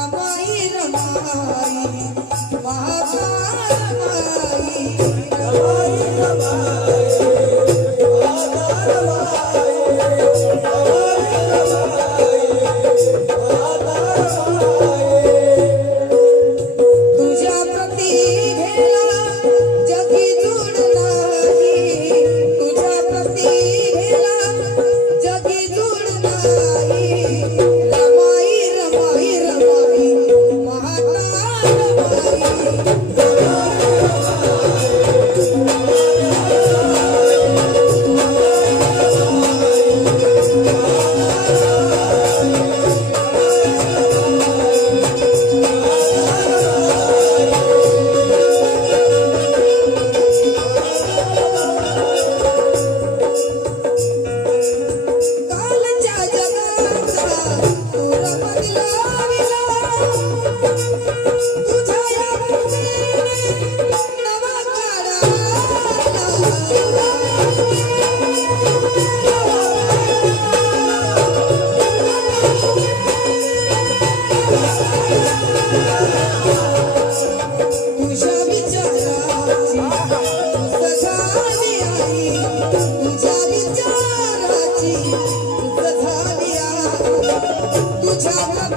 Ramai Ramai Mahakal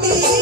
me.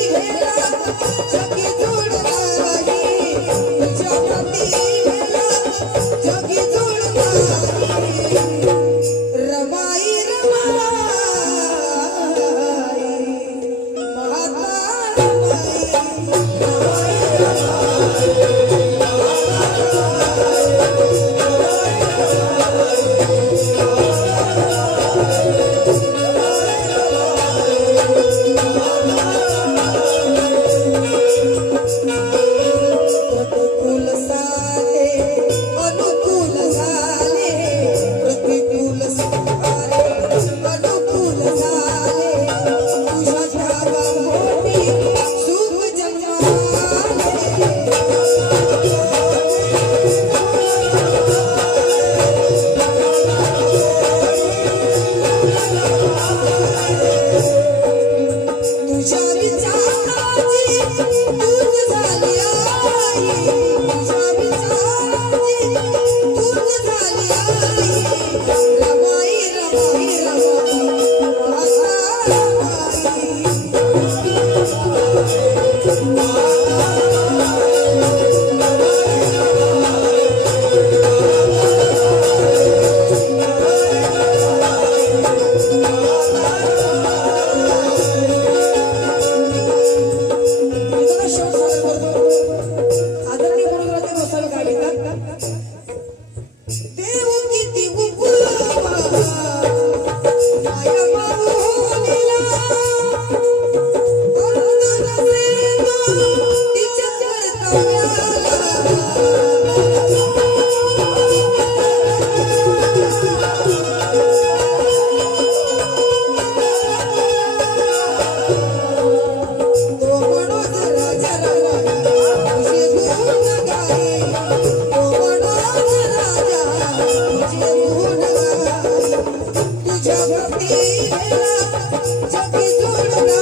जग जुड़ना